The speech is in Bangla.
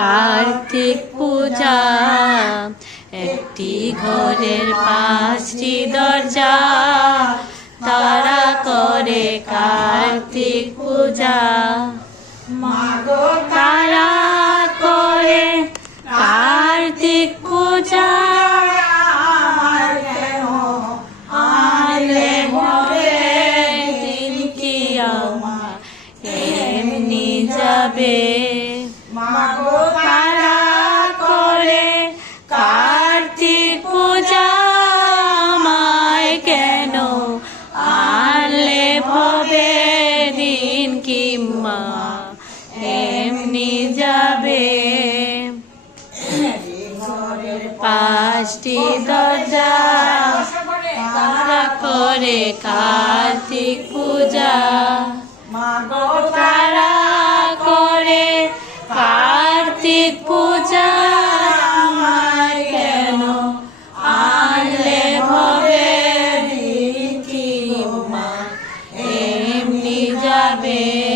কার্তিক পূজা। একটি ঘরের পাঁচটি দরজা তারা করে কার্তিক পূজা। মাগো তারা করে কার্তিক পূজা। যাবে। মাগো এমনি যাবে। পাঁচটি দরজা, তারা করে কার্তিক পূজা। তারা করে কার্তিক পূজা। আমার আনলে এমনি যাবে।